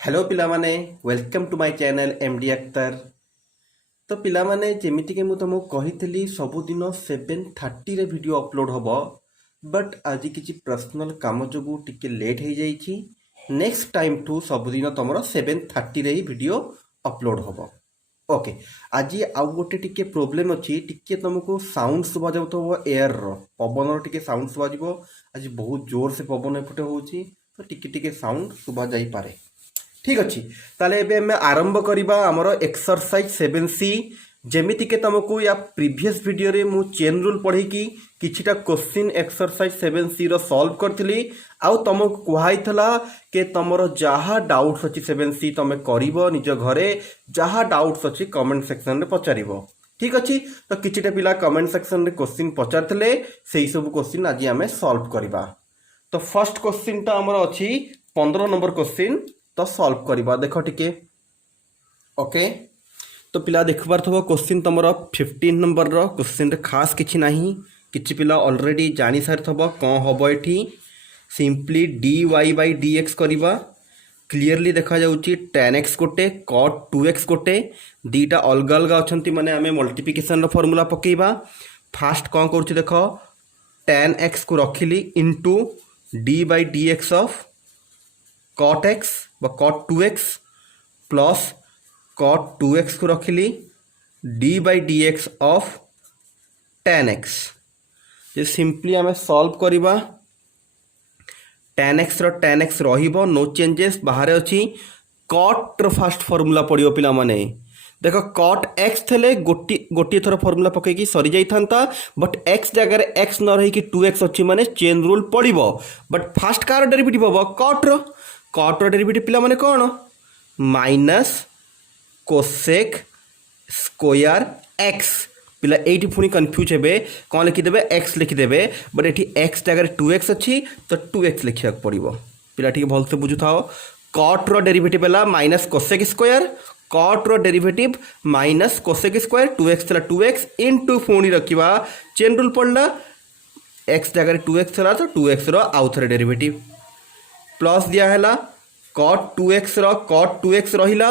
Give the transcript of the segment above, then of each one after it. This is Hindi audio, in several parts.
हेलो पिला माने welcome to my channel MD Akhtar. तो पिला माने जेमिति के मु तुमको कही सबुदिन 7:30 रे वीडियो अपलोड हबो बट आज किसी पर्सनल काम जो टिके लेट हो जाइछि। नेक्स्ट टाइम टू सबुदिन तुमरो 7:30 रे ही वीडियो अपलोड हबो। ओके आज आउ गोटे टिके प्रोब्लेम अछि, टिके तुमको साउंड सुबा जाउथबो एयर रो पवन रो टिके साउंड सुबा जिवो। आज बहुत जोर से पवन एपटे होउछि तो टिके टिके साउंड सुबा जाई पारे। ठीक अच्छे ताले एबे हमें आरंभ करबा हमरो एक्सरसाइज 7C। जेमिति के तुमको या प्रीवियस वीडियो रे मु चेन रूल पढ़ी कि किछिटा क्वेश्चन एक्सरसाइज 7C रो सॉल्व करथिली आउ तुमको कुहाइथला के तुमरो जहा डाउट्स अछि 7C तमे करिवो निज घरे, जहा डाउट्स अछि कमेंट सेक्शन रे पचारिवो। ठीक अच्छे तो किछिटा पिला कमेंट सेक्शन रे क्वेश्चन पचारथिले सेही सब क्वेश्चन आज हमें सॉल्व करबा। तो फर्स्ट क्वेश्चन ता हमरो अछि 15 नंबर क्वेश्चन तो सॉल्व करवा देख टिके। ओके तो पिला देख पार थो क्वेश्चन तुम 15 नंबर रो क्वेश्चन रे खास किछि नहीं, किछि पिला ऑलरेडी जानी सारि थबो कौन हबो एठी। सिंपली dy/dx करवा क्लियरली देखा जाउची tan x गोटे cot 2x गोटे दीटा अलग अलग अछंती माने आमे मल्टीप्लिकेशन रो फार्मूला पकेइबा। फास्ट कौन करूची देखो tan x को रखिली into d/dx of cot x व cot 2x plus cot 2x को रखिली d/dx ऑफ tan x। जे सिंपली आमे सॉल्व करिबा tan x रो tan x रहिबो नो चेंजेस बाहर अछि। cot रो फर्स्ट फार्मूला पड़ियो पिला माने देखो cot x थले गोटी थोर फार्मूला पके की सरी जाई थांता बट x जगह रे x न रही कि 2x अछि माने चेन रूल पड़िबो। बट फर्स्ट कार डेरिवेटिव हबो cot रो डेरिवेटिव पिला माने कोन माइनस कोसेक स्क्वायर x। पिला एठी पुनी कंफ्यूज हेबे कोन लिखि देबे x लिखि देबे बट एठी x जगह रे 2x अछि तो 2x लिखिया पड़िबो। पिला ठीक भल से बुझु थाओ cot रो डेरिवेटिव हला माइनस कोसेक स्क्वायर, cot रो derivative minus cosec square 2x थला 2x इनटू पुनी रखिबा चेन रूल पड़ला x जगह रे 2x थला तो 2x रो आउ थरे डेरिवेटिव प्लस दिया है cot 2x रो cot 2x रहिला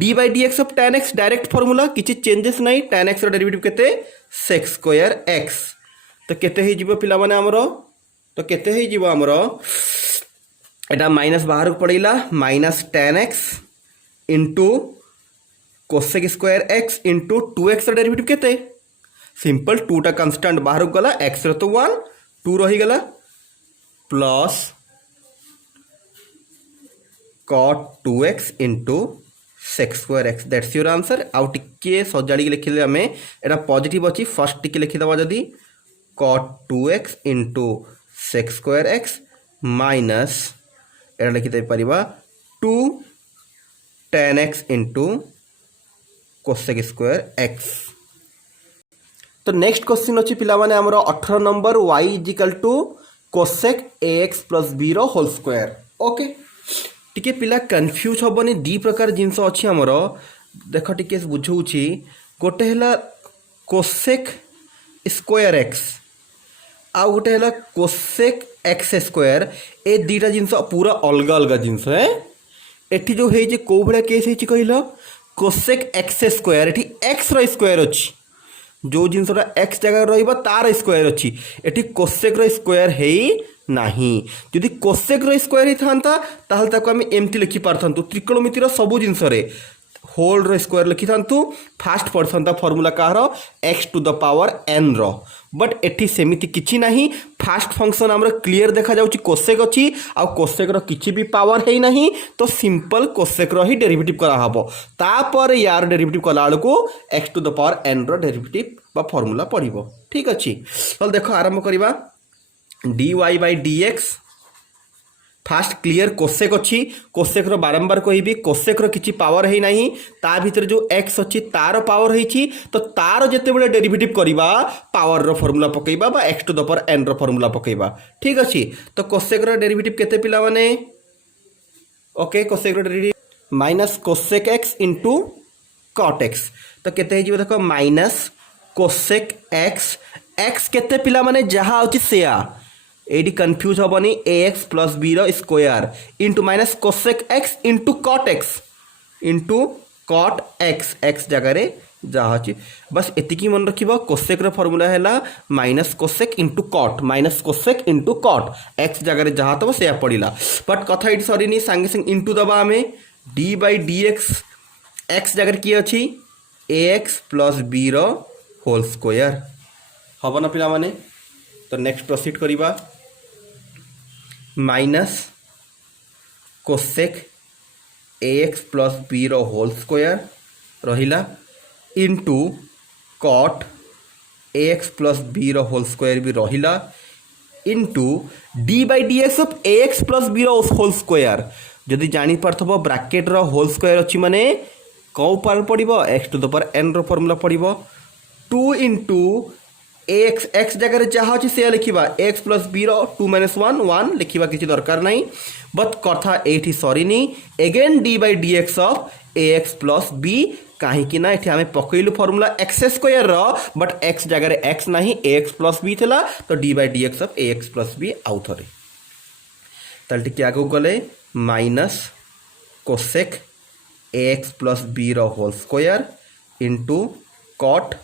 d/dx ऑफ tan x डायरेक्ट फार्मूला किछि चेंजेस नहीं। tan x रो डेरिवेटिव केते sec स्क्वायर x तो केते ही जीवो पिला माने हमरो तो केते ही जीवो हमरो एटा माइनस बाहर को पड़िला minus tan x into cosec square x into 2x रो डेरिवेटिव केते सिंपल 2 टा कांस्टेंट बाहर को गला x रो तो 1 2 रही गला plus cot 2x into sec square x that's your answer. आउ टिके सजाड़ी लिखिले हमें एटा पॉजिटिव अछि फर्स्ट टिके लिखि दबा जदी cot 2x into sec square x minus एटा लिखि दे परिबा 2 tan x into cosec square x। तो नेक्स्ट क्वेश्चन अछि पिला माने हमरो 18 number y cosec ax plus b रो होल स्क्वायर। ओके टिके पिला कंफ्यूज हबनी दी प्रकार जिंस अछि हमरो देख टिके बुझौछि गोटे हला कोसेक स्क्वायर x आ गोटे हला कोसेक x स्क्वायर ए दीटा जिंस पूरा अलग अलग जिंस है। एठी जो हे जे को भला केस हे छि कहिलो कोसेक x स्क्वायर एठी x रो स्क्वायर अछि जो जिनसटा x जगह रहिबा तार स्क्वायर अछि एठी कोसेक रो स्क्वायर हेई नाही। जदि कोसेक रो स्क्वायर ही थांता ताहल ताको हम एमटी लिखि पारथंतु त्रिकोणमिति रो सब जिंस रे होल रो स्क्वायर लिखि थांतु फास्ट पड़थंता फार्मूला काहरो x to the power n रो बट एठी सेमिति किछि नाही। फास्ट फंक्शन हमर क्लियर देखा जाउची कोसेक अछि आ कोसेक रो किछि भी पावर हेई नाही तो सिंपल कोसेक रो ही डेरिवेटिव करा हबो तापर यार डेरिवेटिव कला को x to the power n रो डेरिवेटिव बा फार्मूला पड़िबो। ठीक अछि चल देखो आरंभ करिबा dy/dx फास्ट क्लियर कोसेक अच्छी कोसेक रो बारंबार कहबी कोसेक रो किछि पावर है नहीं ता भीतर जो x अच्छी तार पावर है तो तार जेते बेले डेरिवेटिव करबा पावर रो फार्मूला पकेबा बा x to the power n रो फार्मूला पकेबा। ठीक अछि तो कोसेक रो डेरिवेटिव केते पिला माने ओके कोसेक रो derivative minus cosec x into cot x तो केते हे देखो माइनस कोसेक x x केते पिला माने जहा अछि सेया ये कन्फ्यूज हेनी a x plus b square into minus cosec x into cot x into cot x x जगह जहाँ अच्छी बस एतिकी मन रखिबो कोसेक फॉर्मूला है minus cosec into cot x जगह जहाँ तब से पड़ा बट कथा ये सरीनी सांगे संगे इंटू दबा आम डी बाई डी एक्स जगह किए अच्छी a x plus b whole square हम ना पिला माने तो नेक्स्ट प्रोसीड करिबा minus cosec a x plus b whole square रहिला into cot a x plus b whole square भी रहिला into d by d x of a x plus b whole square जदि जानी पारथबो ब्रैकेट रो होल स्क्वायर अच्छी माने कौ पार पड़िबो x to the power n रो फॉर्मूला पड़िबो 2 इंटू एक्स एक्स जगह जहाँ अच्छी से लिखा x plus b two minus one one लिखा किसी दरकार नहीं बट कथा ये सरीनी again d by d x of a x plus b कहीं ना ये आम पकईलु formula x square but x जगह एक्स ना ए एक्स प्लस बी थी तो d by d x of a x plus b आउ थे ताल टी आगे गले minus cosec a x plus b whole square into cot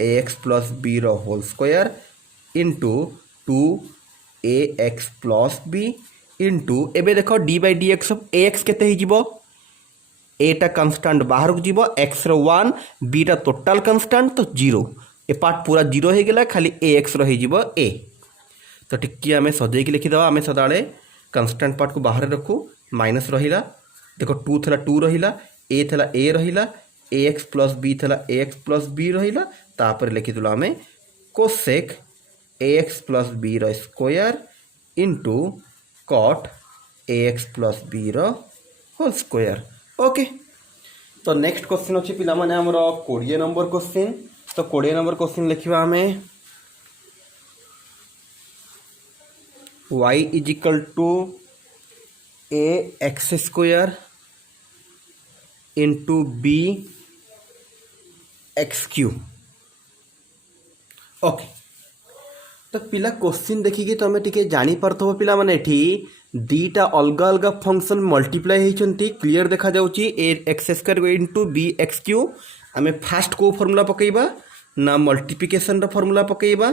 a x plus b whole square into 2 a x plus b into एबे देख d by d x of a x केते हो एटा कन्स्टांट बाहर को जीव एक्स वन बीटा टोटाल कन्स्टांट तो जीरो ए पार्ट पूरा जीरो हो गला खाली ए एक्स रहीजिव ए तो टिकी आम सजेक लिखिदेवा आम सदाले कन्स्टांट पार्ट को बाहर रखू माइनस रहिला देखो 2 थला 2 रहिला ए थला ए रहिला ए एक्स प्लस बी थला ए एक्स प्लस बी रहिला तापर लिखिदेलु आम cosec a x plus b square into cot a x plus b whole square okay तो नेक्स्ट क्वेश्चन अच्छे पिला माने हमर 20 नंबर क्वेश्चन तो 20 नंबर क्वेश्चन लिखिबा हमें y is equal to a x square into b x cube okay तो पिला क्वेश्चन देखिए तुम टी जानी पारथबो पिला माने एठी दीटा अलग अलग फंक्शन मल्टीप्लाई होती क्लीयर देखा जाउची a x square into b x cube आम फास्ट को फॉर्मूला पकेबा ना मल्टीप्लिकेशन रो फॉर्मूला पकेबा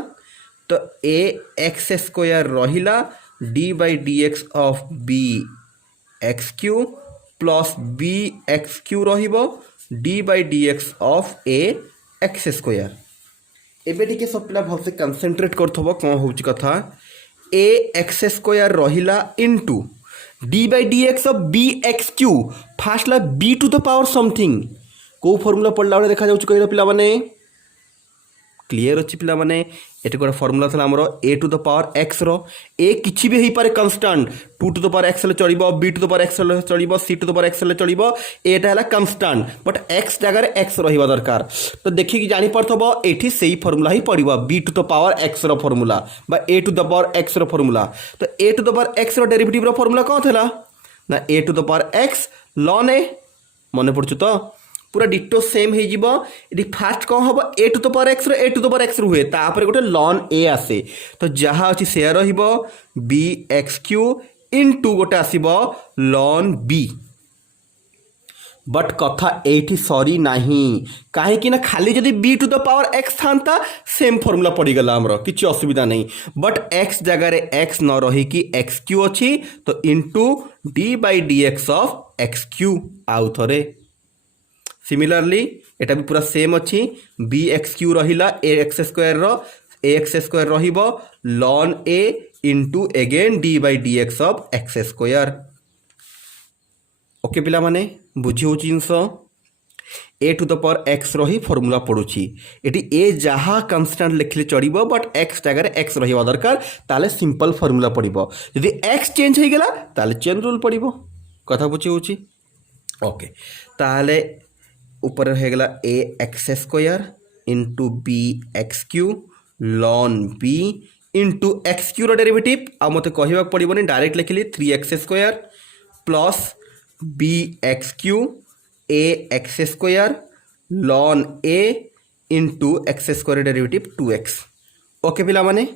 तो ए एक्स स्क्वायर रहिला d by d x of b x cube plus b x cube रहिबो d by d x of a x square एबे टिके सब पिला भलसे कंसंट्रेट करथबो कौन होउची कथा ए एक्स स्क्वायर रहिला into d by d x of b x cube first ला b to the power something को फॉर्मूला पढ़ला बेले देखा जाउची कहलो पिला माने क्लियर अच्छी पिला माने एटे गोटे फॉर्मूला था आमर a to the power x रो ए किछि भी हो पारे constant 2 to the power x ले चलिबो b to the power x ले चलिबो c to the power x ले चलिबो एटा हला कन्स्टांट बट एक्स जगह एक्स रहिबा दरकार तो देखि कि जानि परथबो एठी सेही फॉर्मूला ही पड़िबो b to the power x रो फॉर्मूला बा a to the power x रो फॉर्मूला तो a to the power x रो डेरिवेटिव रो फॉर्मूला कोन थला ना a to the power x लॉन ए मने पड़छु तो पूरा डिटो सेम हो फास्ट कौन हम a to the power x a to the power x हुए तापर गोटे लॉन ए आसे तो जहाँ अच्छी से बी एक्स क्यू इंटू गोटे आसब लॉन बी बट कथा एठी सरी नहीं कहीं ना खाली जदि b to the power x था सेम फॉर्मूला पड़गला आमर किसी असुविधा नहीं बट एक्स जगह एक्स न रहीकि एक्स क्यू अच्छी तो into d by d x of x Q आउ थे सिमिलरली एटा भी पूरा सेम अच्छी बी एक्स क्यू रहिला ए एक्स स्क्वायर रहिबो ln a into again d by d x of x square okay पिला माने बुझी हो जिनस a to the power x रही फॉर्मूला पड़ुछि एटी ए जहाँ कन्स्टांट लिखले चढ़िबो बट एक्स जगह एक्स रहिबा दरकार ताले सिंपल फॉर्मूला पड़िबो यदि एक्स चेंज हो गला ताले चेन रूल पड़िबो कथा बुझी होछि ओके ताले ऊपर होगा a x square into b x q ln b into x q derivative आ मत कह पड़ोनी डायरेक्ट लिखिली 3x square plus b x Q a x square ln a into x square derivative 2x ओके पिला माने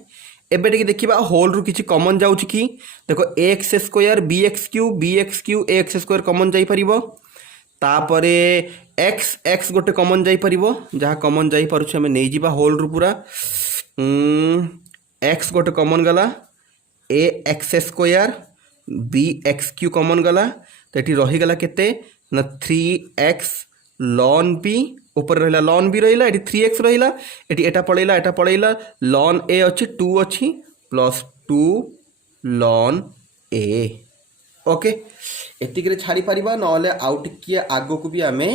एबे टिके देखिबा होल रु किछि कॉमन जाउछि कि देखो x square b x Q a x square common जाई परिबो तापरे एक्स एक्स गोटे कॉमन जाई परिबो जहाँ कॉमन जाई पारुछ हमें नहीं जीवा होल रु पूरा एक्स गोटे कॉमन गला a x square b x q common गला तो ये रहीगला केते ना 3x लॉन बी ऊपर रहा लॉन बी रहा ये 3x रहा ये एटा पड़ेला लॉन ए अच्छी 2 अच्छी प्लस 2 लॉन ए ओके एतिक छाड़ी पारिबा नले आउ टिके आगो को भी आमे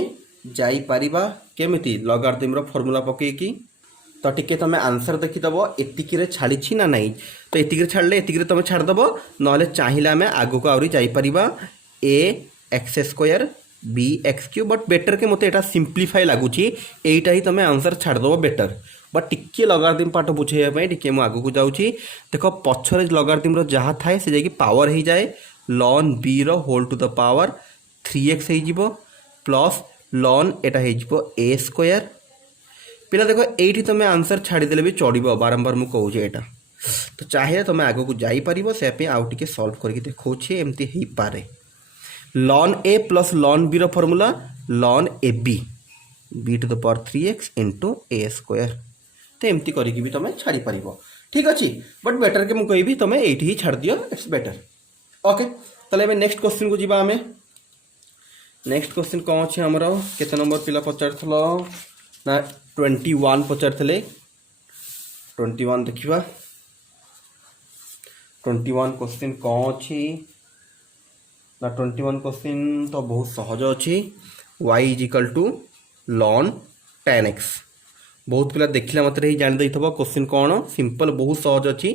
जाई पारिबा केमिति लॉगरिथम रो फार्मूला पकेकी तो टिके तुम आंसर देखीदेव एतिक छाड़ी ना नहीं तो एतिक छाड़े एतिक तुम छाड़देव ना चाहिए आम आग को आहरी जापर a x square b x q but better के मत सिंप्लीफाई लगुच यहीटा ही तुम आंसर छाड़देव बेटर बट टिके लॉगरिथम पाठ बुझेवाई टिके आग को जाऊँगी देख पछरे लॉगरिथम जहाँ थाए से जाकि पावर हो जाए लॉन बी रो whole to the power 3x हो प्लस लॉन एटा हो ए स्क्वायर पिला देखो यही तुम आंसर छाड़देले भी चढ़ो बारंबार मुझे कहूँ यहाँ तो चाहिए तुम आग को जापर से आउ टे सल्व करके देखा एमती हो पारे ln a plus ln b रो formula ln a b to the power 3x into a square तो एमती करके भी तुम छाड़ी पार ठीक अच्छे बट बेटर के मुझे कहि तुम ये ही छाड़ दियो इट्स बेटर ओके ताले नेक्स्ट क्वेश्चन को जीवा आमे नेक्स्ट क्वेश्चन कौन अच्छे आमर केते नंबर पिला पचार ना 21 पचार 21 देखा 21 क्वेश्चन कौन अच्छी ना 21 क्वेश्चन तो बहुत सहज अच्छी y is equal to ln 10x बहुत पिला देखला मत ही जान देइथबो क्वेश्चन कौन सिंपल बहुत सहज अच्छी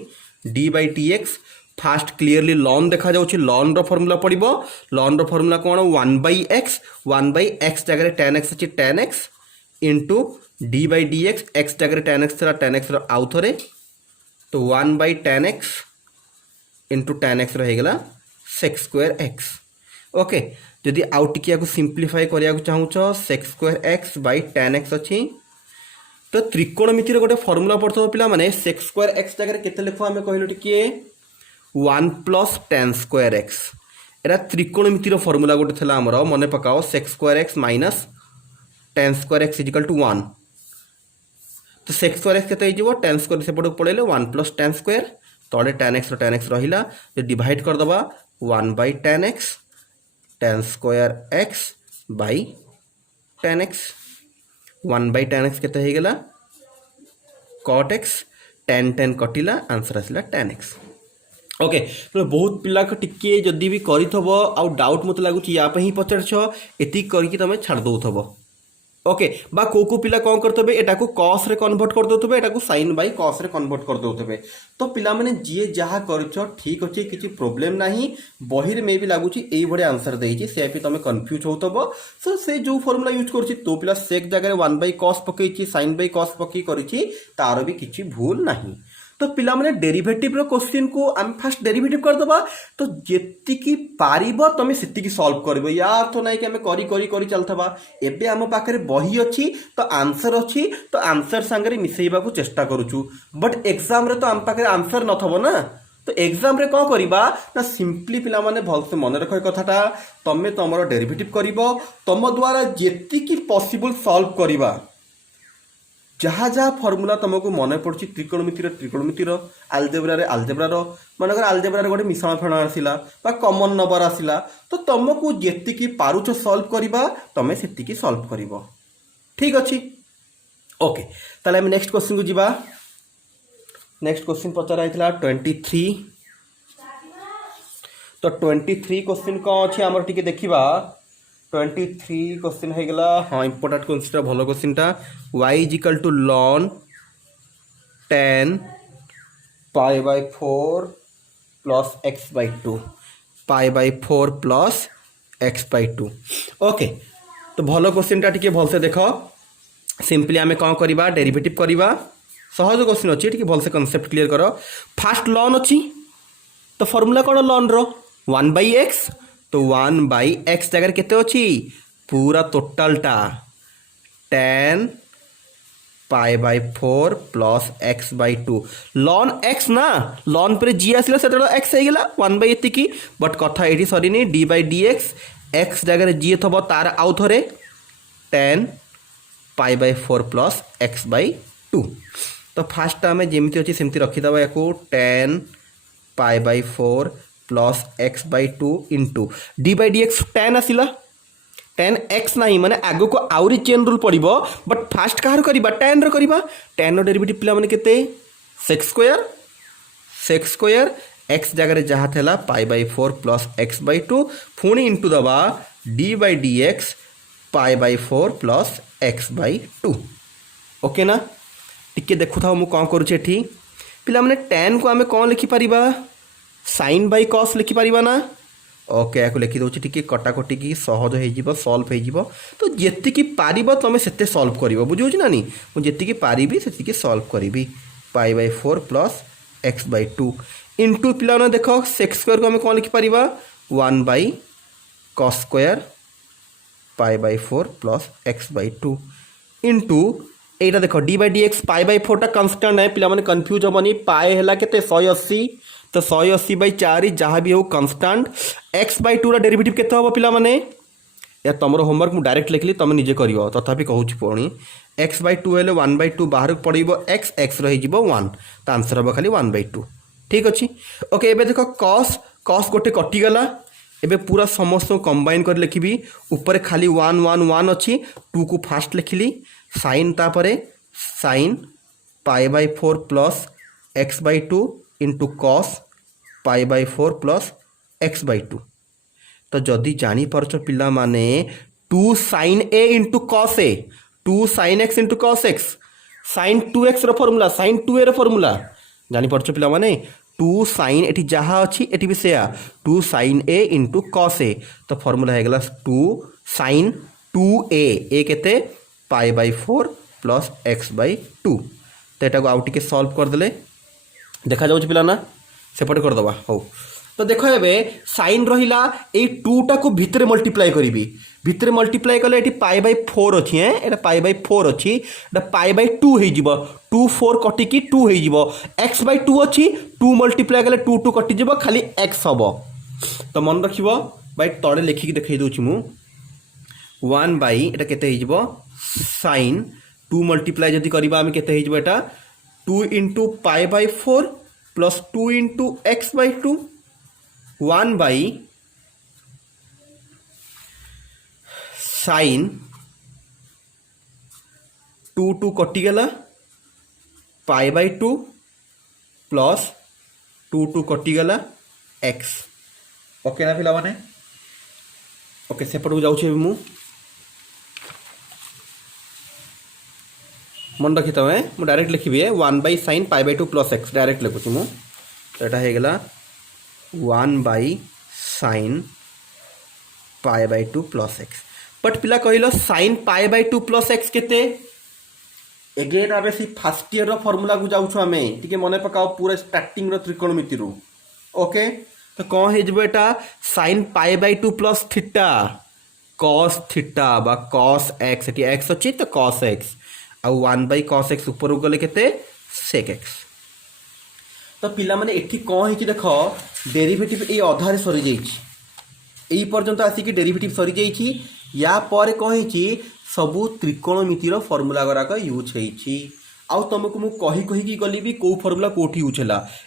d by t x first clearly ln देखा जाउछि लॉन रो फार्मूला पड़िबो लॉन रो फार्मूला कौन 1 बाई एक्स जगह 10x अच्छी 10x into d by d x जगह 10x था 10x आउ थे तो 1 बाई 10x इंटू 10x रहीगला सेक्स स्क्वायर एक्स ओके जदि आउ टिके सिंप्लीफाई करने चाहूच sec square x by 10x अच्छी तो त्रिकोणमितिर गोटे फॉर्मूला पढ़ो पिला माने सेक्स स्क्वायर एक्स जगह केते लिखो आमे कहलु टिके 1 प्लस tan स्क्वायर एक्स एरा त्रिकोणमितिर फॉर्मूला गोटे थला हमर मने पकाओ sec square x minus tan square x equal to 1 तो सेक्स स्क्वायर एक्स केते हो tan स्क्वायर सेपट पड़ेले 1 प्लस tan स्क्वायर तले tan x रहिला तो डिवाइड कर दबा 1 by tan x tan square x by tan x 1 by tan x केते हेगला cot x tan कटिला आंसर आसला tan x ओके तो बहुत पिला टिके जदि भी करथबो आउ डाउट मत लागुच या पे ही पचारछ एति करके तमे छाड़ दउथबो ओके बा को पिला कौन करते एटा को कॉस रे कन्वर्ट कर दउथबे एटा को साइन बाई कॉस रे कन्वर्ट कर दउथबे तो पिला माने जे जहा करछ ठीक अछि किछि प्रॉब्लम नाही बहिर में भी लागुची एई बडे आंसर देइछि से पे तमे कंफ्यूज होतबो सो से जो फार्मूला यूज करछि तो पिला सेक जगह 1 बाई कॉस पकेछि साइन बाई कॉस पकई करिछि तार भी किछि भूल नाही तो पिला माने डेरिवेटिव रो क्वेश्चन को हम फर्स्ट डेरिवेटिव कर दबा तो जेतिकी पारिबो तमे सेतिकी सॉल्व करबो यार तो नाही कि हमें करी चलथबा एबे हम पाखरे बही अछि तो आंसर संगे मिसेइबा को चेष्टा करूछु बट एग्जाम रे तो हम पाखरे आंसर नथबो ना तो एग्जाम रे कौन करिबा ना सिंपली पिला माने भलसे मन रख कथाटा तमे तमरो डेरिवेटिव करिबो तम द्वारा जेतिकी पॉसिबल सॉल्व करिबा जहाँ जहाँ फॉर्मूला तुमको मन पड़ी त्रिकोणमितिर आलजेब्रार मनकर आलजेब्रार गोटे मिश्रण फेण आसला कॉमन नंबर आसला तो तुमको जेतिकी पारुछ सॉल्व करबा तमे सेतिकी सॉल्व करिवो ठीक अच्छी ओके ताले हम नेक्स्ट क्वेश्चन को जीवा नेक्स्ट क्वेश्चन पचार आइथिला 23 तो 23 क्वेश्चन कौन अच्छी आमर टिके देखिबा 23 क्वेश्चन हो गला हाँ इंपोर्टेंट क्वेश्चन भल question y is equal to ln 10 pi by 4 plus x by 2 pi by 4 plus x by 2 okay तो भल क्वेश्चन टिके भल से देख सिंपली आम कौन करवा डेरिवेटिव करवा सहज क्वेश्चन अच्छी टिके भल से कॉन्सेप्ट क्लियर कर फास्ट लॉन अच्छी तो फॉर्मूला कौन लॉन रो 1 बाई एक्स तो 1 बाई एक्स जगह केते अच्छी पूरा टोटालटा tan pi by 4 plus x by 2 ln x ना लॉन पर जी आसला से एक्स हो गला 1 बाय एतिकी बट कथा ये सरीनी डी बाय डी एक्स जगह जी थब तार आउ थे 10 pi by 4 plus x by 2 तो फास्ट आम जमी अच्छी सेमती रखीदे या 10 pi by 4 plus x by 2 into d by d x 10 आसला 10x नहीं माने आगो को आउरी चेन रूल पड़िबो बट फास्ट कहार करिबा 10 रो करिबा 10 रो डेरिवेटिव पिला माने केते sec स्क्वायर x जगह रे जहा थेला pi by 4 plus x by 2 पुणी इंटू दबा d by dx pi by 4 plus x by 2 okay ना टिके देखु था मु कोन करूचे एठी पिला माने 10 को आमे कोन लिखि परिबा sin बाय cos लिखि परिबा ना ओके या लिखी दूसरी टी कटाकटी की सहज हो सल्व हो तो जी पार तुम से सल्व कर बुझे ना नी मुझे पारि से सल्व करी pi by 4 plus x by 2 into पिला देख सेक्स स्क्वायर को आम कौन लिखिपर 1 by cos square pi by 4 plus x by 2 into एटा देख d by d x pi by 4 टा कन्स्टांट है पिला कन्फ्यूज हेनी पाए है के 180 तो 180 बाय 4 जहाँ भी हो कन्स्टांट एक्स बाय 2 डेरिवेटिव केते हम पिला माने या तुम होमवर्क मुझे डायरेक्ट लिखली तुम निजे कर तथापि कहूँ पुणी एक्स बाय 2 हेल्ले 1 बाय 2 बाहर पड़ो एक्स एक्स रही 1 तो आंसर हम खाली 1 बाय 2 ठीक अच्छे ओके एबे देख कॉस कॉस गोटे कटिगला एबे पूरा समस्त कंबाइन कर लिखी ऊपर खाली 1 1 1 अच्छी 2 को फास्ट लिखिली साइन तापर sine pi by 4 plus x by 2 into cos pi by 4 plus x by 2 तो जदि जानीपारच पिला माने 2 sin a into cos a 2 sin x into cos x sin 2x रो फॉर्मूला sin 2a रो फॉर्मूला जानीपारच पिला माने 2 sin एटी जहाँ अच्छी एटी भी सेया 2 sin a into cos a तो फॉर्मूला है गला 2 sin 2a ए केते pi by 4 plus x by 2 तो यहाँ को आउ टिके सॉल्व करदे देखा जाऊँ पिला ना सेपटे करदे हो तो देख ए साइन रहा ये 2 टा को भितर मल्टीप्लाई करी भितर मल्टीप्लाई कले ये पाई बाय 4 अच्छी ये पाई बाय 4 अच्छी पाई बाय 2 हो 2 4 कटिकी 2 हो एक्स बाय 2 अच्छी 2 मल्टीप्लाई कले 2 2 कटिज खाली एक्स हम तो मन रख भाई तले लिखिकी देखा दूँ मु 1 बाय एटा केते हो साइन 2 मल्टीप्लाई जदि करबा आम केते हो एटा 2 into pi by 4 plus 2 into x by 2 1 by sine 2 2 कटिगला पाई बाय 2 प्लस 2 2 कटिगला एक्स ओके ना पिला माने ओके सेपट को जाऊँ मु मन रखी तुम मुझे डायरेक्ट लिखी 1 by sine pi by 2 plus x direct लिखुची मु तो यहाँ होगला 1 by sine pi by 2 plus x but पिला कहल sine pi by 2 plus x केते एगेन आम से फास्ट इयर फॉर्मूला को जाऊँ आम टे मन पकाओ पूरा स्टार्टिंग त्रिकोणमिति रू ओके तो कौन होटा sine pi by 2 plus theta cos theta बा कॉस एक्स एक्स अच्छी तो कॉस एक्स आउ 1 बाय कॉस एक्स ऊपर गले केते सेक एक्स तो पिला माने एठी कौन है देख डेरिवेटिव ये अधारे सरी जाइए पर्यंत आसिक डेरिवेटिव सरी जाइए या पर कौन है सबू त्रिकोणमितिर फॉर्मूला गुराक यूज होइछि आउ तुमको मु कही कही गली भी कौ फॉर्मूला कोठी यूज है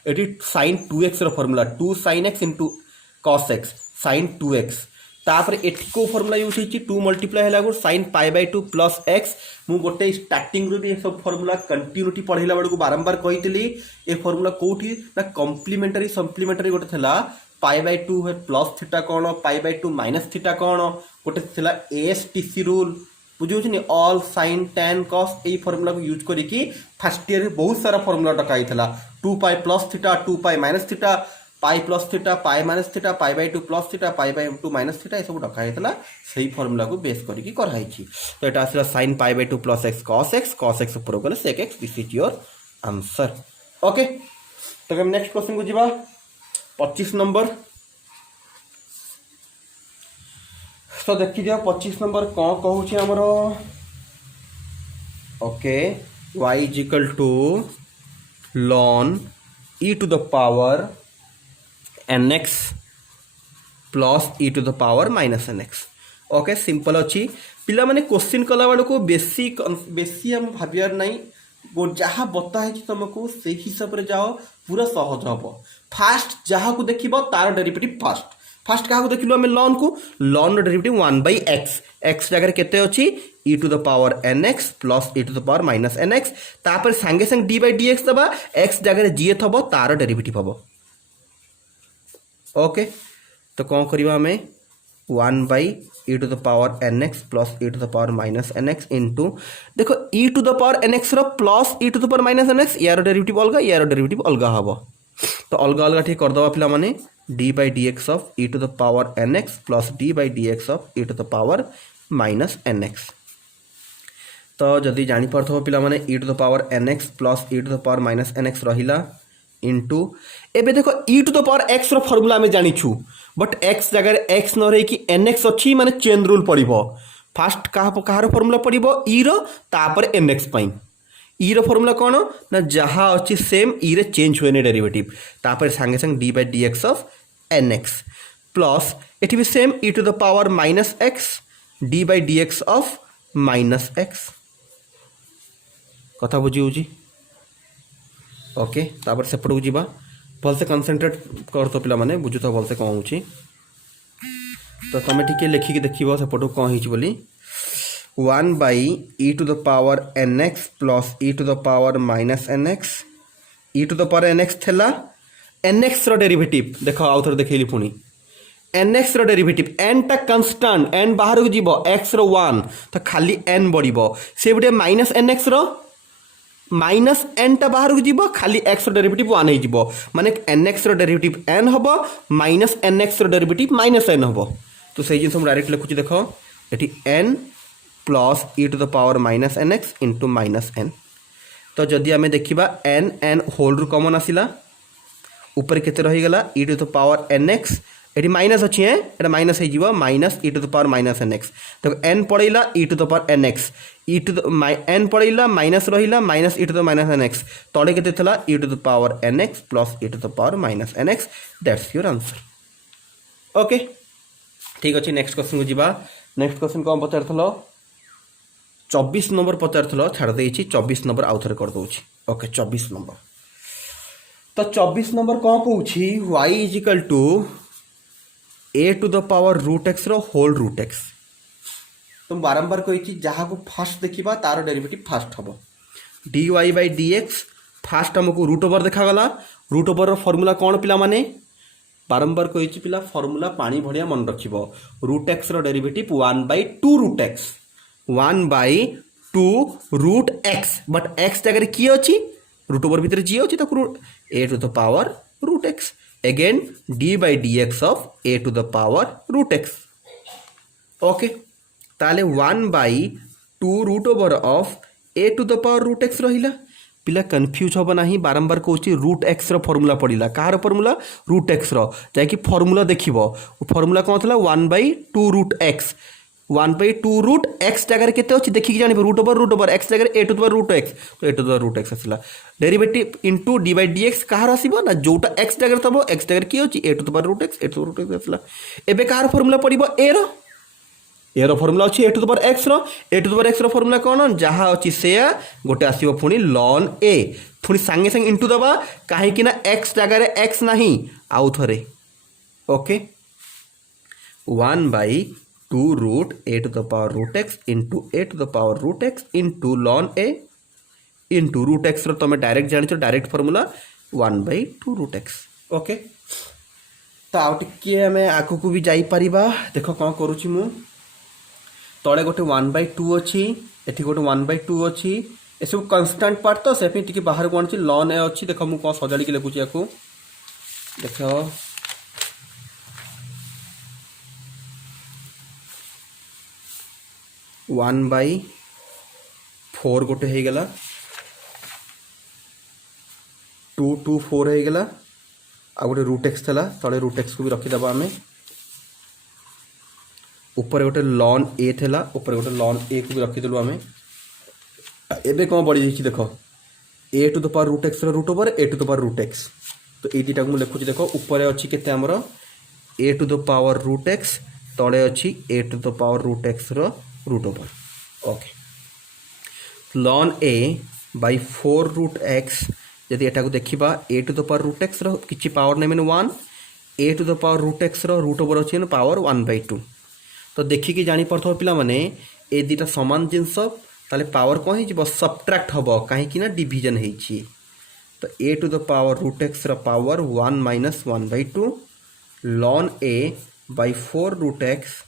ये sin 2x formula 2 sin x into cos x sin 2x तापर एठी को फॉर्मूला यूज होइछि 2 मल्टीप्लाई हैला गो sin pi by 2 plus x मु गोटे स्टार्टिंग रू भी सब फॉर्मूला कंटिन्यूटी पढ़ेला बेडू बारंबार कहितली ए फॉर्मूला कोठी ना कॉम्प्लीमेंटरी सप्लीमेंटरी गोटे थला पाई बाय 2 है प्लस थीटा कौन पाई बाय 2 माइनस थीटा कौन गोटे थला ASTC रूल बुझे ऑल साइन टेन कॉस ये फॉर्मूला को यूज करी फास्ट ईयर बहुत सारा फॉर्मूला डकाई 2 pi plus theta 2 pi minus theta pi plus theta pi minus theta pi by 2 plus theta pi by 2 minus theta ये सब डकाई से फॉर्मूला को बेस करी कराई तो यहाँ आसला sine pi by 2 plus x cos x ऊपर गले sec x this is your answer okay तो नेक्स्ट क्वेश्चन को जीवा 25 नंबर तो देखी दिया 25 नंबर कौन कहूँ आमर okay y is equal to ln e to the power nx plus e to the power minus nx। Okay simple अच्छी पिला माने क्वेश्चन कला बेल को बेसी बेसी हम भाबियार नहीं जहाँ बताई तुमको से हिसाब से जाओ पूरा सहज हम। फास्ट जहाँ को देख तार डेरिवेटिव फास्ट फास्ट क्या देखिलु आम लॉन को लॉन डेरिवेटिव 1/x x जगह केते अछि e to the power nx plus e to the power minus nx तापर संगे संग d by dx दबा x जगह जी थबो तार डेरिवेटिव हबो। ओके तो कौन करबा हमें 1/e to the power nx plus e to the power minus nx into देखो e to the power nx रो plus e to the power minus nx यार डेरिवेटिव अलगा यार डेरिवेटिव अलगा हबो तो अलगा अलगा ठीक कर दबा पिला माने d by dx of e to the power nx plus d by dx of e to the power minus nx। तो जदि जानी पारथो पिला माने e to the power nx plus e to the power minus nx रहिला इंटू एबे देखो e to the power x रो फार्मूला में जानी छु बट x जगह x न रही कि nx अछि माने चेन रूल पड़िबो फास्ट कहार फार्मूला पड़िबो e रो तापर nx पई ई रो फॉर्मूला कौन ना जहाँ अच्छी सेम ई रे चेंज हुए डेरिवेटिव तापर संगे संग d by d x of n x plus एटी भी same e to the power minus x d by d x of minus x कथा बुझी होची। ओके तापर सेपट को जीवा भलसे कनसेंट्रेट कर तो पिला माने बुझु तो भलसे कौन होची तो तुम टिके लिखिकी देखिबो सेपट को कौन होची बोली 1/e to the power nx plus e to the power minus nx e to the power nx थेला nx रो डेरिवेटिव देखो आउ थोर देखैली पुनी nx रो डेरिवेटिव n टा कांस्टेंट n बाहर को जीवो x रो 1 तो खाली n बढ़िबो से बडे minus nx rho minus n टा बाहर को जीवो खाली x रो डेरिवेटिव 1 हे जीवो माने nx रो डेरिवेटिव n हबो माइनस nx रो डेरिवेटिव माइनस n हबो तो सही जिन हम डायरेक्ट लिखुची देखो एठी n plus e to the power minus n x into minus n तो जदि आम देखा एन एन होल रु कमन आसला ऊपर केते रहीगला e to the power n x ये माइनस अच्छी है ये माइनस हो minus e to the power minus n x तो एन पड़ेगा e to the power n x e to the n पड़ेगा माइनस रहा minus e to the minus n x तले केते थला e to the power n x plus e to the power minus n x that's your answer. Okay ठीक अच्छे नेक्स्ट क्वेश्चन को जीवा नेक्स्ट क्वेश्चन कौन पचार 24 नंबर पचार छाड़ दे 24 नंबर आउ थे कर दूची। ओके 24 नंबर तो 24 नंबर कौन कौच y is equal to a to the power root x रो होल रूट एक्स तुम बारंबार कही जहाँ को फास्ट देखा तार डेरिवेटिव फास्ट हम dy by d x first आमको रूट ओवर देखागला रूट ओवर फॉर्मूला कौन पिला माने बारंबार कही पिला फॉर्मूला पानी भड़िया मन रखिब रूट एक्स रो derivative 1/2 root x 1/2 root x but x जगह की अच्छी रूट ओवर भितर जी अच्छी तो a to the power root x again d by d x of a to the power root x. Okay ताले 1/2 root over of a to the power root x रहिला पिला कन्फ्यूज हम ना बारंबार कौची रूट एक्स रो फॉर्मूला पड़िला कार फॉर्मूला रूट एक्स रो जाकि फॉर्मूला देखिबो फॉर्मूला कौन था 1/2 रूट एक्स 1/2 रूट एक्स जगह केते अच्छी देखिए जानी रूट ओवर एक्स जगह a to the power root x तो a to the power root x आसला derivative into d by d x कहार आसो ना जोटा एक्स जगह थब एक्स जगह किए अच्छी a to the power root x a to root x आसला एबे कहार फॉर्मूला पड़िबो ए रो फॉर्मूला अच्छी a to the power x रो a to the power x रो फॉर्मूला कौन जहाँ अच्छी से गोटे आसो पुणी लॉन ए पुणी सांगे सांगे इंटू दबा कहीं ना एक्स जगह एक्स नहीं आउ थे। Okay 1/2 root a to the power root x into a to the power root x into ln a into root x रो तुम डायरेक्ट जान direct formula 1/2 root x. Okay तो आउ टिके आम आग को भी जापर देख कौन करुच्ची मु तले गोटे 1/2 अच्छी एटी गोटे 1/2 अच्छी ए सब कन्स्टांट पार्ट तो से बाहर को आनी लॉन ए अच्छी देख मुझे कौन सजाड़ी लिखुची या देख 1/4 गोटे हो गला 2 2 4 हो गला आ गोटे रूट एक्स था तले रूट एक्स को भी रखीदे आम ऊपर गोटे लॉन ए था ऊपर गोटे लॉन ए को भी रखीदेलु आम एबे कौन बढ़ी जाइए देख a to the power root x root over a to the power root x तो ये दुटा को लिखुची देख ऊपर अच्छी केते आमर a to the power root x तले अच्छी a to the power root x root over okay ln a by 4 root x यदि एटा को देखिबा a to the power root x किछि पावर नै मैंने 1 a to the power root x root over अच्छी पावर 1/2 तो देखिकी जानी पड़थो पिला माने ए दुटा समान जिनस ताले पावर कौन हो सबट्रैक्ट हम कहीं डिविजन होती तो a to the power root x power 1 minus 1/2 ln a by 4 root x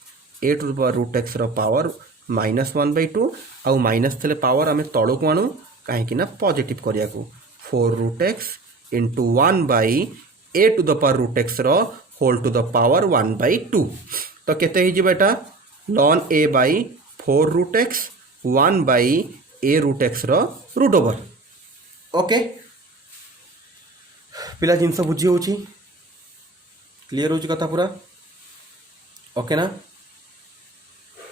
a to the power root x power minus 1/2 आउ माइनस थे पावर आम तल को आणु कहीं पॉजिटिव करिया को 4 root x into 1 by a to the power root x whole to the power 1/2 तो केते हो एटा ln a by 4 root x 1 by a root x root over okay पिला जिनस बुझी हो क्लीयर हो कथा पूरा ओके ना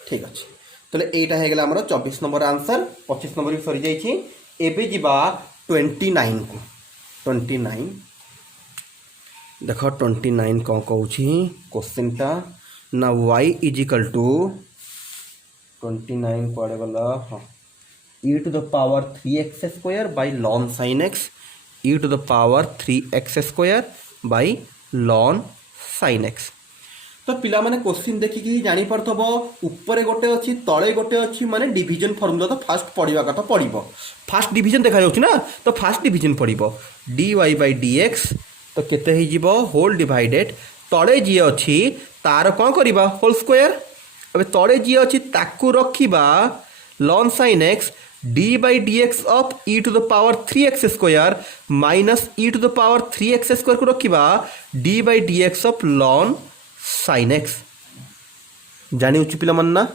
ठीक अच्छे तो यहीटा होगा आम 24 नंबर आंसर 25 नंबर भी सरी जाइए एबे जीवा 29 को 29 देख 29 कौन कहूँ क्वेश्चन टा ना y इजिकल टू 29 कुआड़े गला हाँ e to the power 3x square by lawn sine x e to the power 3x square by lawn sine x तो पिला माने क्वेश्चन देखिकी जानी पारथबो ऊपर गोटे अच्छी तले गोटे अच्छी माने डिवीजन फॉर्मूला तो फास्ट पढ़िबा कथा पढ़िबो फास्ट डिवीजन देखा जाउछि ना तो फास्ट डिवीजन पढ़िबो dy बाय dx तो केते ही जीवो होल डिवाइडेड तले जी अच्छी तार कौन करिबा होल स्क्वायर अब तले जी अच्छी ताकू रखिबा ln sine x d by d x of e to the power 3x square minus e to the power 3x square को रखिबा d by d x of ln sine x जानी उच्च पिला मन ना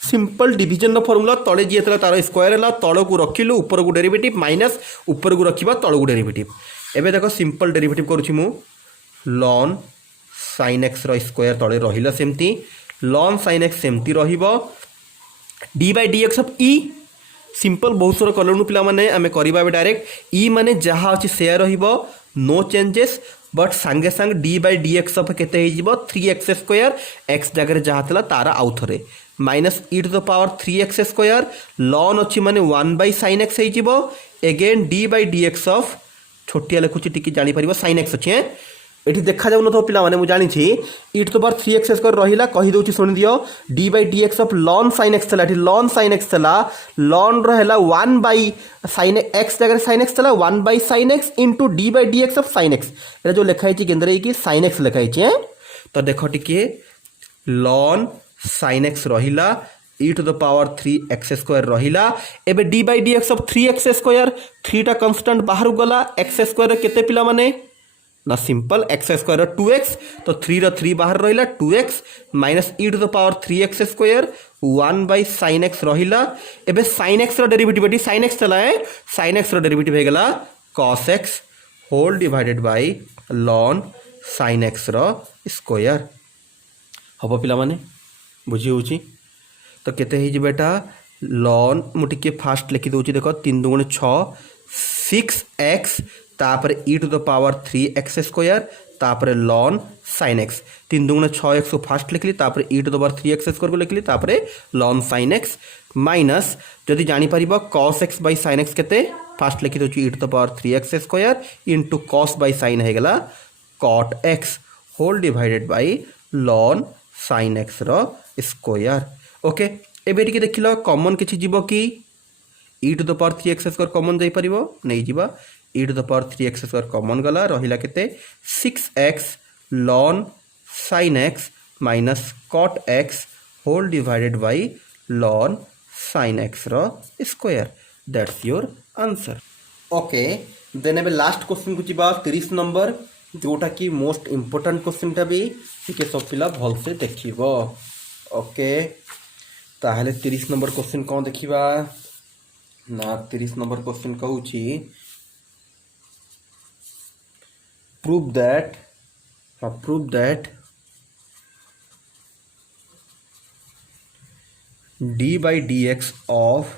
सिंपल डिवीजन फॉर्मूला तले जी तार स्क्वायर है तल को रखिलु ऊपर को डेरिवेटिव माइनस ऊपर को रखिबा तल को डेरिवेटिव एबे देखो सिंपल डेरिवेटिव करूछि मु लॉन साइन एक्स रो स्क्वायर तले रहिला सेमती लॉन साइन एक्स सेमती रहिबो d by d x of E simple बहुत थर कलु पिला माने आमे करिबा डायरेक्ट ई माने जहाँ अच्छी से रहिबो नो चेंजेस बट सांगे सांग d by d x of केते हो 3x स्क्वायर एक्स जगह जहाँ था तार आउ थे minus e to the power 3x square ln अच्छी माने 1 बाई साइन एक्स हो again d by d x of छोटिया लिखुची टी जापर साइन एक्स अच्छे ये देखा जाऊन तो पिला माने मु जानी e to the power 3x square रहिला कहि दउची सुनि दियो d by d x of ln sine x थला लॉन साइन एक्स थला लॉन रहला 1 बाई साइन एक्स जगह साइन एक्स थला 1 by sine x into D by d x of sine x एटा जो लिखा है केंद्र की साइन एक्स लिखा है तो देखो टिके लॉन साइन एक्स रहिला e to the power 3x square रहिला एबे d by d x of 3x square 3 टा कांस्टेंट बाहर गला x स्क्वायर केते पिला माने ना सिंपल एक्स स्क्वायर 2x तो 3 रो 3 बाहर रहिला 2x minus e to the power 3x square 1 by sine x रहिला एबे साइन एक्स रो डेरिवेटिव एटी साइन एक्स चला है साइन एक्स रो डेरिवेटिव हे गेला cos x whole divided by lawn sine x रो स्क्वायर हबो पिला माने बुझी होची तो केते हे जेबेटा लॉन मु टिके फास्ट लिखि दोची देखो 3 2 6 6x तापर e to the power 3x square तापर लॉन साइन एक्स 3 2 6x को फास्ट लिखली तापर e to the power 3x square को लिखली तापर लॉन साइन एक्स माइनस जदि जानी परिबो cos x by sin x केते फास्ट लिखि दोची e to the power 3x square into cos by sin हे गेला cot x whole divided by ln sin x रो स्क्वायर ओके एबे टिके देखिलो कॉमन किछि जीवो कि e to the power 3x square common जाई परिबो नै जीवा e to the power 3x square common गला रहिला केते 6x ln sine x minus cot x whole divided by lawn sine x रो square that's your answer okay then एबे लास्ट क्वेश्चन को जीवा 30 नंबर जोटा कि मोस्ट इंपोर्टेंट क्वेश्चन टा भी ठीक सब पिला भल से देखिबो ओके ताहले 30 नंबर क्वेश्चन कौन देखिबा ना 30 नंबर क्वेश्चन कहूची prove that d by dx of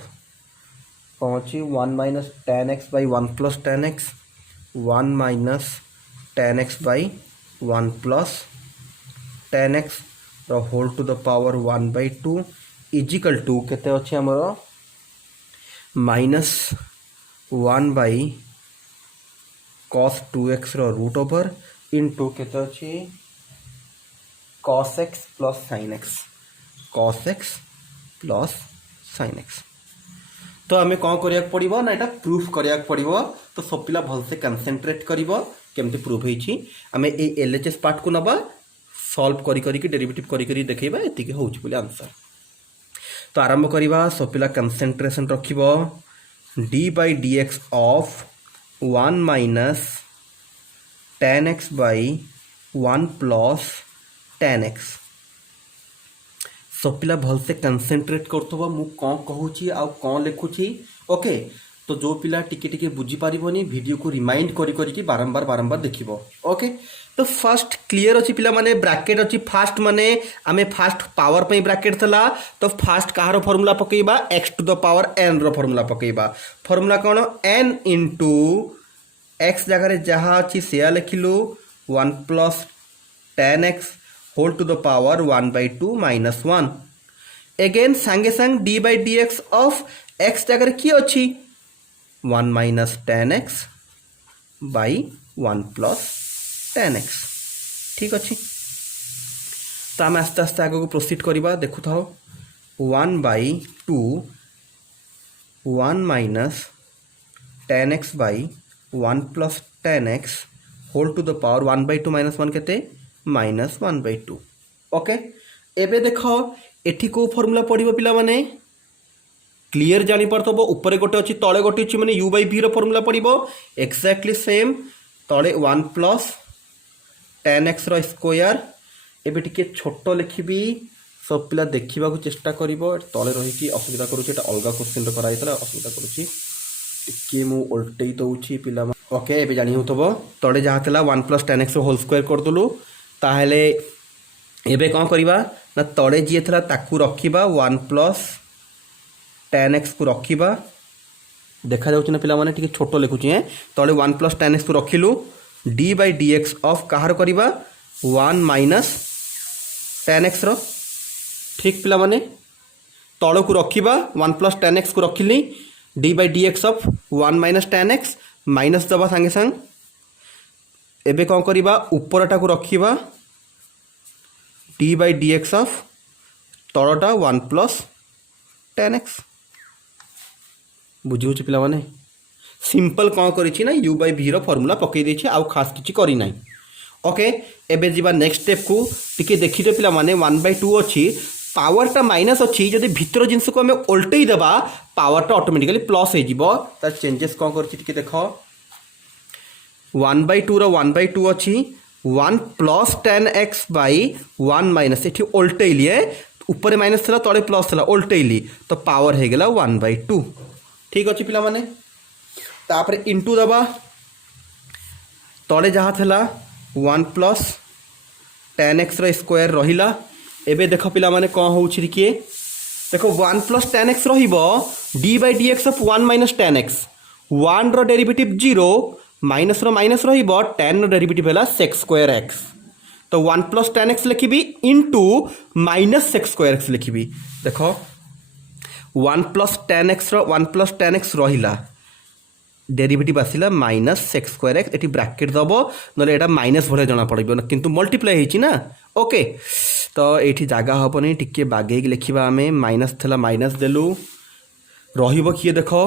कौन अच्छी 1 minus ten x by 1 plus ten x 1 minus ten x by 1 plus ten x whole to the power 1 by 2 equal to केते अच्छे आमर minus 1 by cos 2x root over into केते अच्छी cos x plus sin x cos x plus sin x तो आम कौन करा पड़ो ना यहाँ प्रूफ करा पड़ो तो सब पिला भलसे कनसेंट्रेट कर केमती प्रूफ होती आम ये एलएचएस पार्ट को नवा सॉल्व करी डेरिवेटिव करी देखा ये हूँ बोले आंसर तो आरंभ करवा सब पिला कनसेंट्रेशन रख D by d x of 1 minus ten x by 1 plus ten x सब पिला भलसे कनसेंट्रेट करथबो मु कौन कहूची आ कौन लिखुची ओके तो जो पिला टिके टिके बुझी पारिबोनी वीडियो को रिमाइंड करी करी कि बारंबार देखिबो ओके तो फर्स्ट क्लियर अच्छी पिला माने ब्रैकेट अच्छी फास्ट माने आमे फास्ट पावर पे ब्रैकेट थला तो फास्ट कहार फॉर्मूला पकेबा x to the power n रो फॉर्मूला पकेबा फॉर्मूला कौन n इंटू x जगह जहाँ अच्छी से लिखिलु 1 plus ten x whole to the power 1 by 2 minus 1 again सांगे सांग d by d x of x जगह कि अच्छी 1 minus ten x by 1 plus ten x ठीक अच्छे तो आम आस्ते आस्ते आगे को प्रोसीड करवा देखु था 1 by 2 1 minus ten x by 1 plus ten x whole to the power 1 by 2 minus 1 केते माइनस 1 बाई 2 ओके एबे देख एठी को फॉर्मूला पड़ो पिला माने क्लियर जानी पारथबो ऊपर गोटे अच्छी तले गोटे अच्छी माने u बाई v रो फॉर्मूला पड़ो एक्जाक्टली सेम तले 1 प्लस टेन एक्स रो स्क्वायर एबे टिके छोट लिखिबी सब पिला देखा चेष्टा कर तले रही असुविधा करुँचे अलग क्वेश्चन कराइला असुविधा करुँची टिके मु उल्टे दौची पिला ओके एबे जानी होतबो तले जहाँ थला 1 plus ten x whole square करदेलु ताहले एबे कौन करवा ना तले जी थला ताकू रखिबा 1 प्लस टेन एक्स को रखिबा देखा जाउछ ना पिला माने टिके छोट लिखुची तले 1 प्लस टेन एक्स को रखिलु d by d x of कहार करवा 1 माइनस टेन एक्स रो ठीक पिला माने तल को रखिबा 1 प्लस टेन एक्स को रखिली d by d x of 1 minus ten x minus दबा सांगे सांग एबे कौन करवा उपरटा को रखिबा d by d x of तलटा 1 प्लस टेन एक्स बुझी पिला माने सिंपल कौन करी ना u बाई v रो फॉर्मूला पकई देछि आउ खास किछि करी नाही ओके एबे जीवा नेक्स्ट स्टेप को टिके देखि दे पिला माने 1 बाई 2 अच्छी पावरटा माइनस अच्छी जदि भितर जिनस को हमें उल्टई देबा पावरटा ऑटोमेटिकली प्लस हो जिवो तार चेंजेस कौन करछि टिके देखो 1 बाई 2 रो 1 बाई 2 अच्छी 1 plus ten x by 1 minus एठी उल्टई लिए ऊपर माइनस थला तळे प्लस थला उल्टई ली तो पावर हे गेला 1 बाई 2 ठीक अछि पिला माने तापर इंटू दबा तले जहाँ थला 1 प्लस टेन एक्स रो स्क्वायर रहिला एबे देख पिला माने कौन होउछि किए देखो 1 प्लस टेन एक्स रहिबो d by d x of 1 minus ten x 1 रो डेरिवेटिव 0 माइनस रो माइनस रहिबो 10 रो डेरिवेटिव हैला सेक्स स्क्वायर एक्स तो 1 प्लस टेन एक्स लिखिबी into minus sec square x लिखिबी देखो 1 प्लस टेन एक्स रो 1 प्लस टेन एक्स रहिला डेरिवेटिव आसिला माइनस सेक्स स्क्वायर एक्स एटी ब्रैकेट दबो नले एटा माइनस भले जना पड़िबो ना किंतु मल्टीप्लाई हेछि ना ओके तो एठी जागा हबनी टिके बागे लिखिबा हमें माइनस थला माइनस देलु रहिबो किए देखो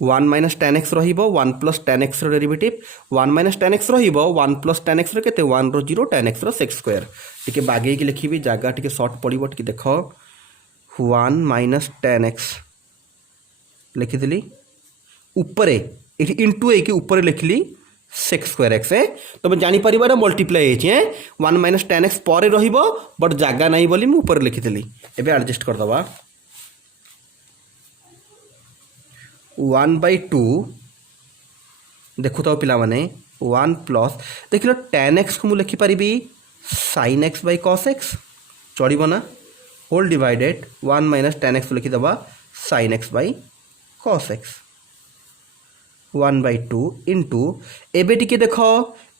1 माइनस टेन एक्स रहिबो 1 प्लस टेन एक्स रो डेरिवेटिव 1 माइनस टेन एक्स रहिबो 1 प्लस टेन एक्स रो केते 1 रो 0 टेन एक्स रो सेक्स स्क्वायर टिके बागे लिखिबी जागा टिके शॉर्ट पड़िबो टिके देखो 1 माइनस टेन एक्स लिखिदिली उपरे ये इंटू ए के ऊपर लिखली सेक्स स्क्वायर एक्स है तो मैं जानीपर मल्टीप्लाई है 1 माइनस टेन एक्स पर रहिबो बट जगह नहीं बोली मुझे ऊपर लिखिली एबे एडजस्ट करदबा 1 बाई 2 देखु तो पिला माने 1 प्लस देख लो टेन एक्स को मुझे लिखिपारि sine x by cos x चढ़ो ना whole divided 1 minus ten x लिखिदबा sine x by cos x 1/2 into एबे टिके देख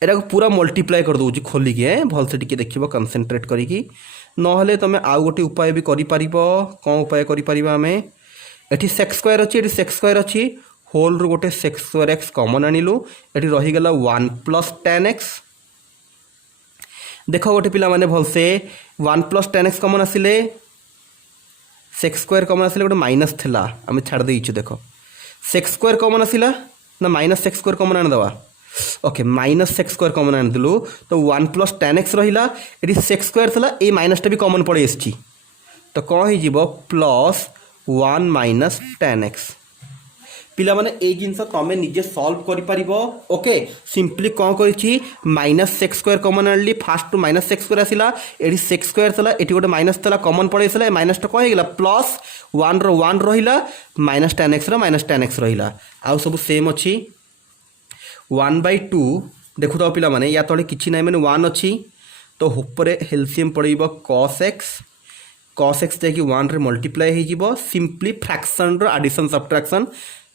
एटा पूरा मल्टीप्लाई कर दूँ खोलिकी भलसे टिके देखिए कनसेंट्रेट करिकी नहले तुम आउ गोटे उपाय भी करि परिबो कौन उपाय करि परिबा आमे एठी सेक्स स्क्वायर अच्छी एठी सेक्स स्क्वायर अच्छी होल रु गोटे सेक्स स्क्वायर एक्स कॉमन आनिलु एठी रहीगला 1 प्लस tan x देख गोटे पिला माने भलसे 1 प्लस tan x कॉमन आसिले सेक्स स्क्वायर कॉमन आसिले गोटे माइनस थिला आमे छाड़ देइछु देखो सेक्स स्क्वायर कॉमन आसिला ना माइनस सेक्स स्क्वायर कॉमन आन दवा okay minus sec square common आन दिलु तो 1 प्लस tan x रहिला एठी सेक्स स्क्वायर थिला ए माइनस टा भी कॉमन पड़े एसची तो कौन ही जीवो प्लस 1 माइनस tan x पिला माने ए जिनस तमे निजे सॉल्व करि परिबो ओके सिंपली कौन करिछि माइनस सेक्स स्क्वायर कॉमन आनली first to minus sec square आसिला एठी सेक्स स्क्वायर थला एठी गोटे माइनस थला कॉमन पड़े आसिला माइनस टा कहि गेला प्लस 1 रो 1 रहिला minus tan x rho minus tan x रहिला आ सब सेम अछि 1/2 देखु तो पिला माने या तळे किछि नै माने 1 अछि तो ऊपरे एलसीएम पड़िबो cos x देखि 1 रे मल्टीप्लाई हे जिवो सिंपली फ्रैक्शन रो एडिशन सब्ट्रैक्शन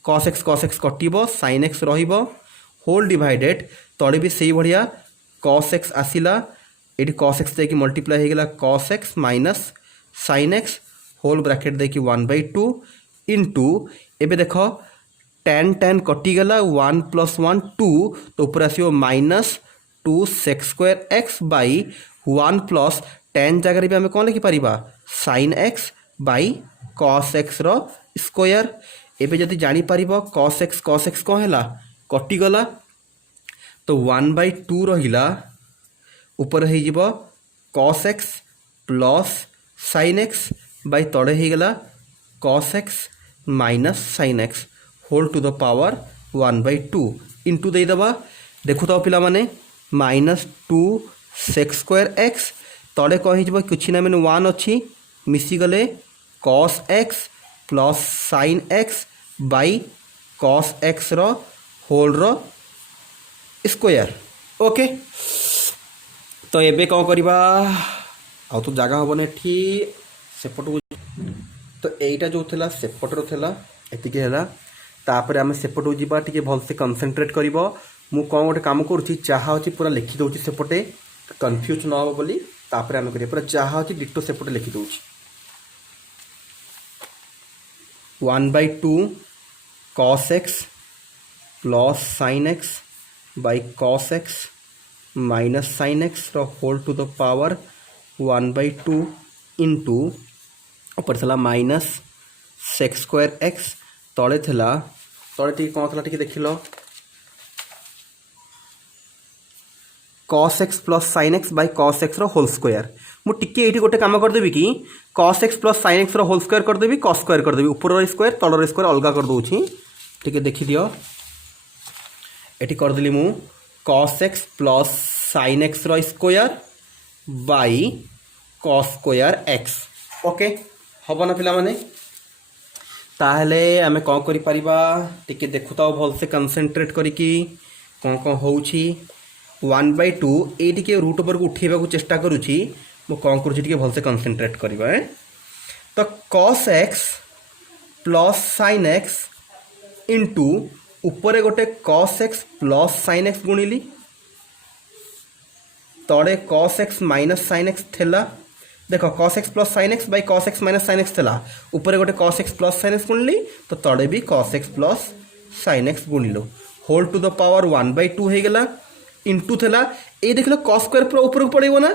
cos x कटिबो sin x रहिबो होल डिवाइडेड तळे भी सेही बढ़िया cos x आसिला एटी cos x देखि मल्टीप्लाई हे गेला cos x minus sin x whole bracket देखि 1/2 इनटू एबे देखो tan कटि गला 1 प्लस 1 2 तो ऊपर आसियो minus 2 sec square x by 1 plus tan जगह भी आम कौन लिखि परिबा sin x by cos x रो स्क्वायर एबे जदि जानि परिबो cos x कौन हैला कटि गला तो 1/2 रहिला ऊपर हे जिवो cos x plus sin x by तळे हे गला cos x minus sin x whole to the power 1/2 into दे दबा देखु तो पिला माने माइनस 2 सेक्स स्क्वायर x तले कहि जब किछि ना माने 1 अछि मिसी गले cos x plus sin x by cos x रो होल रो स्क्वायर ओके तो एबे कौन करिबा आ तो जगह हबने ठी सेपट तो एटा जो थला सेपट रो थला एतिके हला तापर आम सेपट जावा टी भलसे कनसेंट्रेट कर मु कौन गोटे कम करुँच जहाँ अच्छी पूरा लिखी दूसरी सेपटे कन्फ्यूज न हो बोली तापर आम करिया पूरा जहाँ अच्छी डिटो सेपटे लिखि दूँ 1/2 cos x plus sin x by cos x minus sin x whole to the power 1/2 into ऊपर थला माइनस सेक्स स्क्वायर x तले थला तले टी कौन थला टी देख लो cos x plus sin x by cos x रो होल स्क्वायर मुझे ये गोटे कम करदेवि कि cos x plus sin x रो होल स्क्वायर करदेवि cos स्क्वायर करदेवि ऊपर स्क्वायर तलर स्क्वायर अलग कर दूची टी देखी दियो ये करदेली मु cos x plus sin x रो square by cos square x okay हम ना पिला माने ताहले आमे कौन करि परिबा टिके देखुताओ भल से कनसेंट्रेट करिकी कौन कौन होउछि 1/2 ए टिके रूट ऊपर को उठेबा को चेष्टा करूछि मो कौन करूछि टिके भल से कनसेंट्रेट करिबा तो cos x plus sin x into ऊपर गोटे cos x plus sin x गुणिली तड़े cos x minus sin x थेला देखो cos x plus sin x by cos x minus sin x थेला ऊपर गोटे cos x plus sin x गुणिली तो तड़े भी cos x plus sin x गुणिलो होल टू द पावर 1/2 हो गला इंटू थेला ये देख लो cos स्क्वायर पूरा ऊपर को पड़ेगा ना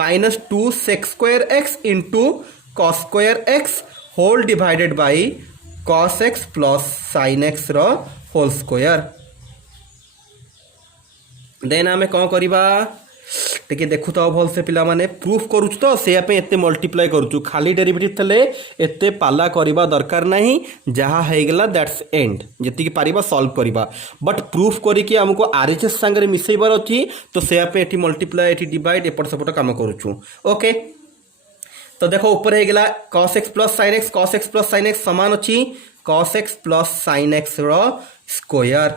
minus 2 sec square x into cos square x whole divided by cos x plus sin x रो होल स्क्वायर देन आमे कौन करिबा टिके देखु तो भल से पिला माने प्रूफ करूछ तो से पे एते मल्टीप्लाई करूछु खाली डेरिवेटिव थले एते पाला करिबा दरकार नाही जहा हे गेला दैट्स एंड जति कि पारिबा सॉल्व करिबा बट प्रूफ करी कि हमको आरएचएस संगे मिसैबार अछि तो से पे एटी मल्टीप्लाई एटी डिवाइड एपट सपट काम करूछु ओके तो देखो ऊपर हे गेला cos x plus sin x cos x plus sin x समान अछि cos x plus sin x रो स्क्वायर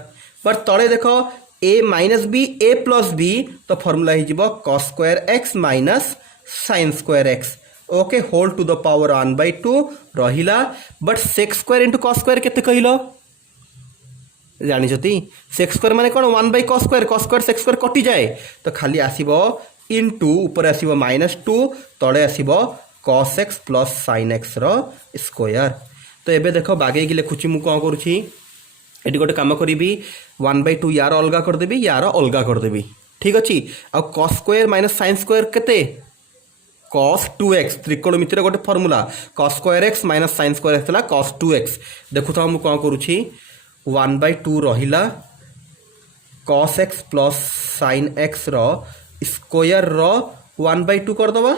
पर तळे देखो a minus b a plus b तो फॉर्मूला हो cos square x minus sin square x okay whole to the power 1/2 रहिला but sec square into cos square केते कहलो जानिछती सेक स्क्वायर माने कोन 1/cos स्क्वायर सेक स्क्वायर कटि जाए तो खाली आसीबो इनटू ऊपर आसीबो -2 तळे आसीबो cos x plus sin x रो स्क्वायर। तो एबे देखो बागे कि लिखुची मु कोन करूची एटी गोटे काम करी 1/2 यार अलगा कर देबी यार अलगा कर देबी ठीक अच्छी आ cos square minus sin square केते cos 2x त्रिकोणमितिर गोटे formula cos square x minus sin square हला cos 2x देखु था मु कोन करूची 1/2 रहिला cos x plus sin x रो स्क्वायर रो 1/2 कर दबा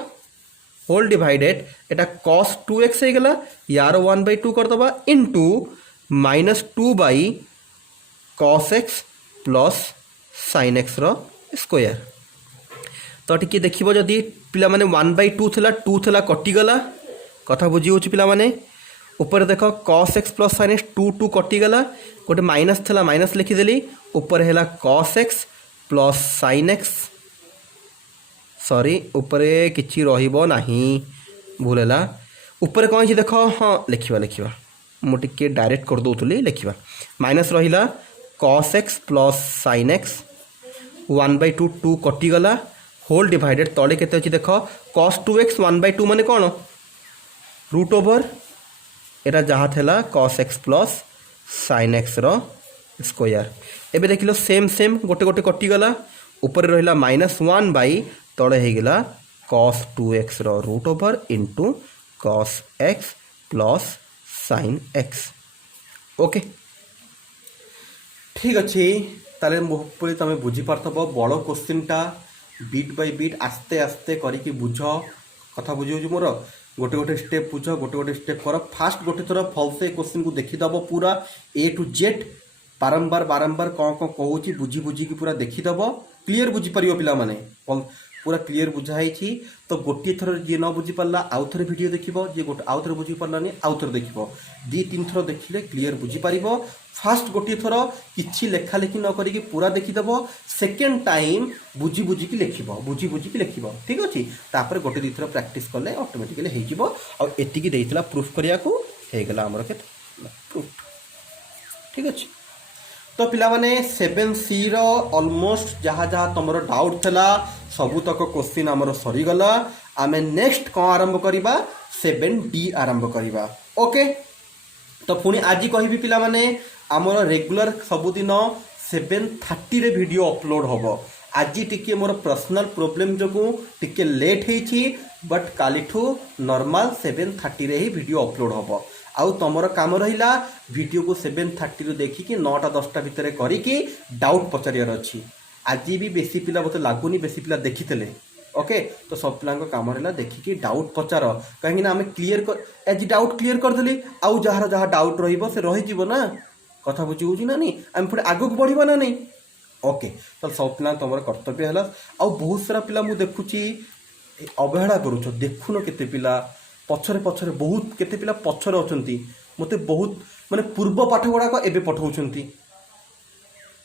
होल डिवाइडेड एटा cos 2x हे गला यार 1/2 कर दबा into -2 cos x plus sin x रो स्क्वायर। तो टिके देखिबो जदी पिला माने 1/2 थला 2 थला कटि गला कथा बुझी होची पिला माने ऊपर देखो cos x plus sin x 2 कटि गला गोटे माइनस थला माइनस लिखि देली ऊपर हैला cos x plus sin x sorry ऊपर किछि रहिबो नाही भूलला ऊपर कोन छी देखो हां लिखिबा मु टिके डायरेक्ट कर दोतली लिखिबा माइनस रहिला cos x plus sin x 1/2 2 कटि गला होल डिवाइडेड तले केते अछि देखो cos 2x 1/2 माने कोन रूट ओवर एटा जहा थेला cos x plus sin x रो स्क्वायर। एबे देखिलो सेम गोटे गोटे कटि गला ऊपर रहिला -1 बाई तले हे गेला cos 2x रो root over into cos x plus sin x okay ठीक अच्छे ताले होपफुली तुम बुझी पारथबो बड़ क्वेश्चन टा बीट बाय बीट आस्ते आस्ते करिकी बुझ कथा बुझी मोर गोटे गोटे स्टेप बुझ गोटे गोटे स्टेप कर फास्ट गोटे थर भलसे क्वेश्चन को देखीदब पूरा ए टू जेड बारंबार बारंबार कौन कौन कहूँ बुझी बुझिकी पूरा देखीदब क्लीयर बुझीपर पिला माने पूरा क्लीयर बुझाई तो गोटे थर जी न बुझी पारा आउ थे भिड देखो जी गोटे आउ थे बुझी पारानी आउ थे देख दी तीन थर देखिले क्लीयर बुझीपर फास्ट गोटे थर कि लेखा लेखि न करी पूरा देखीदब सेकेंड टाइम बुझी बुझिकी लिख बुझी बुझिकी लिख ठीक अच्छे तापर गोटे दी थर प्रैक्टिस कले ऑटोमेटिकली होती प्रूफ करने को होगला आमर के प्रूफ ठीक अच्छे। तो पिला माने 7C रो ऑलमोस्ट जहाँ जहाँ तुम डाउट थला सबुतक क्वेश्चन आमर सरीगला आम नेक्स्ट कौन आरंभ करवा 7D आरंभ करवा ओके। तो पुणी आज कहि पिला माने आमर रेगुलर सबुदिन 7:30 रे वीडियो अपलोड होबो आज टिके मोर पर्सनल प्रॉब्लम जगू टिके लेट होईची बट कालीठू नॉर्मल 7:30 रे ही वीडियो अपलोड होबो आउ तुमर काम रहिला वीडियो को 7:30 रू देखिकी 9टा 10टा भितर करिकी डाउट पचारियार अच्छी आज भी बेसी पिला मत लगुनि बेसी पिला देखिले ओके। तो सब पिला काम रहा देखिकी डाउट पचार कहीं आम क्लीयर आज डाउट क्लीयर करदेली आउ जार जहाँ डाउट रही ना कथा बुझी हो ना नहीं आम फिर आग को बढ़ा ना नहीं ओके। तो सब पिला तुम कर्तव्य है आउ बहुत सारा पिला मुझे देखुची अवहेला करुच देखुन केते पिला पछरे पछरे बहुत केते पिला पछरे अछंती मते बहुत माने पूर्व पाठ गुड़ाक एबे पठाउछंती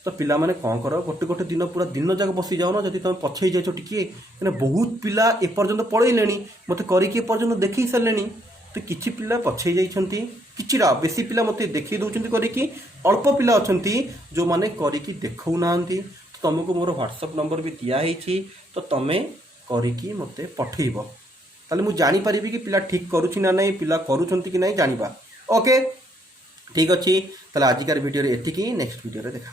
तो पिला माने कौन कर गोटे गोटे दिन पूरा दिन जाक बसी जाओ ना जदि तुम पछई जाइछ टिके माने बहुत पिला ए पर्यंत पळैलेनी मते करिके पर्यंत देखि सारलेनी तो किछि पिला पछई जाइछंती किछिरा बेसी पिला मते देखि दउछंती करिकी अल्प पिला अछंती जो माने करिकी देखौ नांती तो तुमको मोर व्हाट्सएप नंबर भी दिया हिची तो तमे करिकी मते पठेइबो ताले मु जानी परिबी कि पिला ठीक करूछि ना नहीं पिला करूछंती कि नहीं जानिबा ओके ठीक अछि। ताले आजिकार वीडियो रे एतिकी नेक्स्ट वीडियो रे देखा।